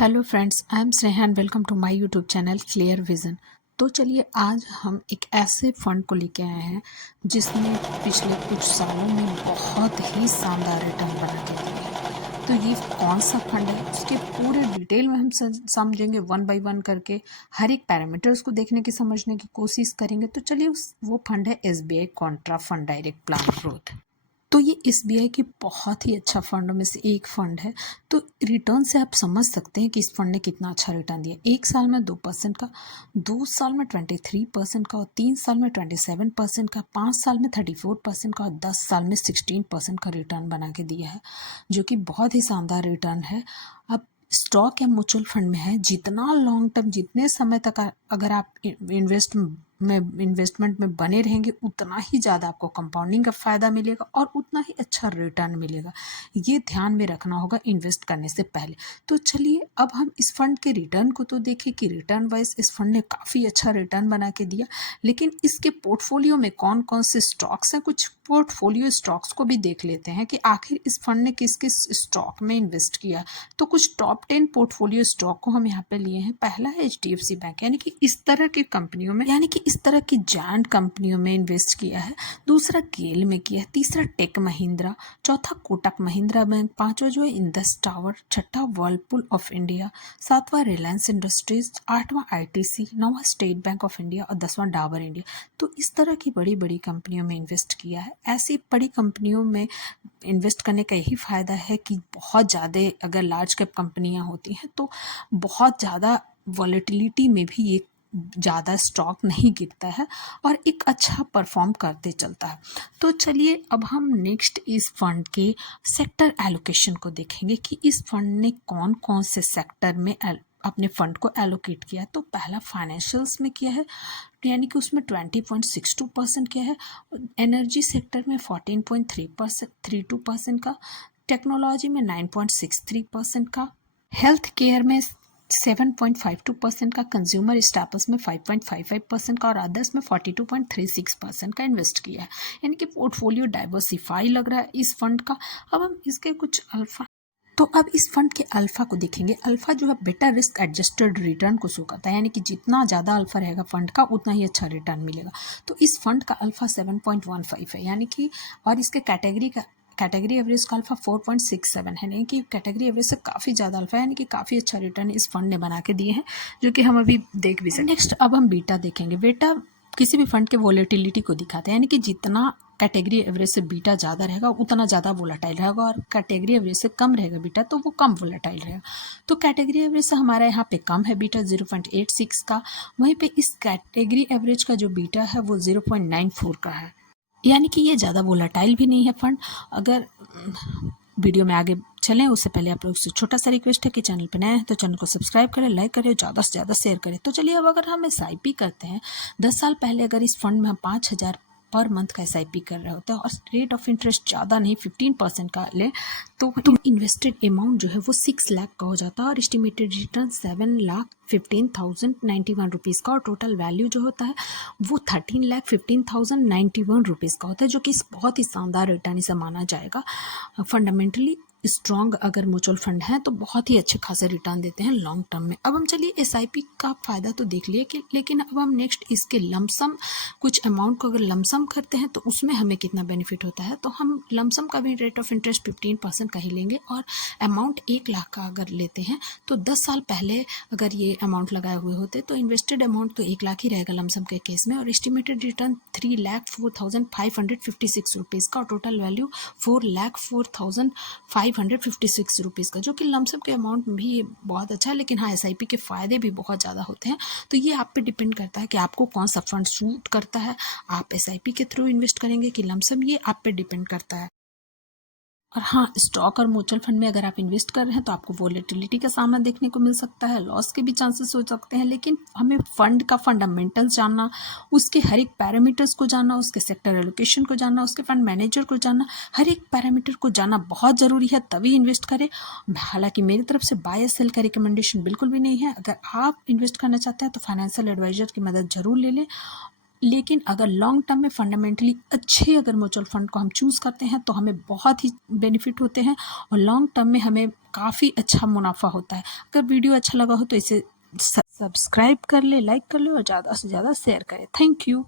Hello friends, I am Sneha and welcome to my YouTube channel Clear Vision. तो चलिए आज हम एक ऐसे फंड को लेके आए हैं जिसने पिछले कुछ सालों में बहुत ही शानदार रिटर्न बना के दिए हैं। तो ये कौन सा फंड है उसके पूरे डिटेल में हम समझेंगे, वन बाय वन करके हर एक पैरामीटर्स को देखने की समझने की कोशिश करेंगे। तो चलिए वो फंड है SBI Contra fund direct plan growth. तो ये SBI की बहुत ही अच्छा फंडों में से एक फंड है। तो रिटर्न से आप समझ सकते हैं कि इस फंड ने कितना अच्छा रिटर्न दिया। 1 साल में 2% का, 2 साल में 23% का, और 3 साल में 27% का, 5 साल में 34% का और 10 साल में 16% का रिटर्न बना के दिया है, जो कि बहुत ही शानदार रिटर्न है। अब स्टॉक या म्यूचुअल फंड में है, जितना लॉन्ग टर्म, जितने समय तक अगर आप इन्वेस्टमेंट में बने रहेंगे उतना ही ज़्यादा आपको कंपाउंडिंग का फ़ायदा मिलेगा और उतना ही अच्छा रिटर्न मिलेगा। ये ध्यान में रखना होगा इन्वेस्ट करने से पहले। तो चलिए अब हम इस फंड के रिटर्न को तो देखें कि रिटर्न वाइज इस फंड ने काफ़ी अच्छा रिटर्न बना के दिया, लेकिन इसके पोर्टफोलियो में कौन कौन से स्टॉक्स हैं, कुछ पोर्टफोलियो स्टॉक्स को भी देख लेते हैं कि आखिर इस फंड ने किस किस स्टॉक में इन्वेस्ट किया। तो कुछ टॉप 10 पोर्टफोलियो स्टॉक को हम यहाँ पे लिए हैं। पहला है HDFC बैंक, यानी कि इस तरह की कंपनियों में, यानी कि इस तरह की जायंट कंपनियों में इन्वेस्ट किया है। दूसरा गेल में किया है। तीसरा टेक महिंद्रा। चौथा कोटक महिंद्रा बैंक। पांचवा जो है इंडस टावर। छठा वर्लपुल ऑफ इंडिया। सातवां रिलायंस इंडस्ट्रीज। आठवां ITC। नौवां स्टेट बैंक ऑफ इंडिया और 10वां डाबर इंडिया। तो इस तरह की बड़ी बड़ी कंपनियों में इन्वेस्ट किया है। ऐसी बड़ी कंपनियों में इन्वेस्ट करने का यही फ़ायदा है कि बहुत ज़्यादा, अगर लार्ज कैप कंपनियां होती हैं तो बहुत ज़्यादा वॉलेटिलिटी में भी ये ज़्यादा स्टॉक नहीं गिरता है और एक अच्छा परफॉर्म करते चलता है। तो चलिए अब हम नेक्स्ट इस फंड के सेक्टर एलोकेशन को देखेंगे कि इस फंड ने कौन कौन से सेक्टर में अपने फंड को एलोकेट किया है। तो पहला फाइनेंशियल्स में किया है, यानी कि उसमें 20.62% किया है। एनर्जी सेक्टर में 14.32% का। टेक्नोलॉजी में 9.63% का। हेल्थ केयर में 7.52% का। कंज्यूमर स्टैपल्स में 5.55% का और अदर्स में 42.36% का इन्वेस्ट किया है। यानी कि पोर्टफोलियो डाइवर्सिफाई लग रहा है इस फंड का। अब हम इसके कुछ अल्फा, तो अब इस फंड के अल्फा को देखेंगे। अल्फा जो है बेटर रिस्क एडजस्टेड रिटर्न को शो करता है, यानी कि जितना ज़्यादा अल्फा रहेगा फंड का उतना ही अच्छा रिटर्न मिलेगा। तो इस फंड का अल्फा 7.15 है, यानी कि, और इसके कैटेगरी एवरेज का अल्फा 4.67 है, यानी कि कैटेगरी एवरेज से काफ़ी ज़्यादा अल्फा है, यानी कि काफ़ी अच्छा रिटर्न इस फंड ने बना के दिए हैं, जो कि हम अभी देख भी सकते हैं। नेक्स्ट अब हम बीटा देखेंगे। बीटा किसी भी फंड के वोलेटिलिटी को दिखाता है, यानी कि जितना कैटेगरी एवरेज से बीटा ज़्यादा रहेगा उतना ज़्यादा वोलेटाइल रहेगा, और कैटेगरी एवरेज से कम रहेगा बीटा तो वो कम वोलेटाइल रहेगा। तो कैटेगरी एवरेज से हमारा यहाँ पे कम है बीटा 0.86 का, वहीं पे इस कैटेगरी एवरेज का जो बीटा है वो 0.94 का है, यानी कि ये ज़्यादा वोलेटाइल भी नहीं है फंड। अगर वीडियो में आगे चलें उससे पहले आप लोग से छोटा सा रिक्वेस्ट है कि चैनल पर नए हैं तो चैनल को सब्सक्राइब करें, लाइक करें, ज़्यादा से ज़्यादा शेयर करें। तो चलिए अब अगर हम SIP करते हैं, 10 साल पहले अगर इस फंड में हम 5,000 पर मंथ का SIP कर रहे होते हैं और रेट ऑफ इंटरेस्ट ज़्यादा नहीं 15% का ले, तो इन्वेस्टेड अमाउंट जो है वो 6 लाख का हो जाता है और एस्टिमेटेड रिटर्न 7,15,091 रुपीज़ का, और टोटल वैल्यू जो होता है वो 13,15,091 रुपीज़ का होता है, जो कि बहुत ही शानदार रिटर्न इसे माना जाएगा। फंडामेंटली स्ट्रॉन्ग अगर म्यूचुअल फंड है तो बहुत ही अच्छे खासे रिटर्न देते हैं लॉन्ग टर्म में। अब हम चलिए SIP का फ़ायदा तो देख लिए कि, लेकिन अब हम नेक्स्ट इसके लमसम कुछ अमाउंट को अगर लमसम करते हैं तो उसमें हमें कितना बेनिफिट होता है। तो हम लमसम का भी रेट ऑफ इंटरेस्ट 15% का ही लेंगे, और अमाउंट 1 लाख का अगर लेते हैं तो 10 साल पहले अगर ये अमाउंट लगाए हुए होते तो इन्वेस्टेड अमाउंट तो 1 लाख ही रहेगा लमसम के केस में, और एस्टिमेटेड रिटर्न 3,04,556 रुपीज़ का, और टोटल वैल्यू 4,04,556 रुपीज़ का, जो कि लमसम के अमाउंट में भी बहुत अच्छा है। लेकिन हाँ, SIP के फ़ायदे भी बहुत ज़्यादा होते हैं। तो ये आप पे डिपेंड करता है कि आपको कौन सा फंड सूट करता है, आप SIP के थ्रू इन्वेस्ट करेंगे कि लमसम, ये आप पे डिपेंड करता है। और हाँ, स्टॉक और म्यूचुअल फंड में अगर आप इन्वेस्ट कर रहे हैं तो आपको वोलेटिलिटी का सामना देखने को मिल सकता है, लॉस के भी चांसेस हो सकते हैं, लेकिन हमें फंड का फंडामेंटल्स जानना, उसके हर एक पैरामीटर्स को जानना, उसके सेक्टर एलोकेशन को जानना, उसके फंड मैनेजर को जानना, हर एक पैरामीटर को जानना बहुत ज़रूरी है, तभी इन्वेस्ट करें। हालांकि मेरी तरफ से बाय सेल का रिकमेंडेशन बिल्कुल भी नहीं है। अगर आप इन्वेस्ट करना चाहते हैं तो फाइनेंशियल एडवाइजर की मदद ज़रूर ले लें। लेकिन अगर लॉन्ग टर्म में फंडामेंटली अच्छे अगर म्यूचुअल फंड को हम चूज़ करते हैं तो हमें बहुत ही बेनिफिट होते हैं और लॉन्ग टर्म में हमें काफ़ी अच्छा मुनाफा होता है। अगर वीडियो अच्छा लगा हो तो इसे सब्सक्राइब कर ले, लाइक कर ले और ज़्यादा से ज़्यादा शेयर करें। Thank you.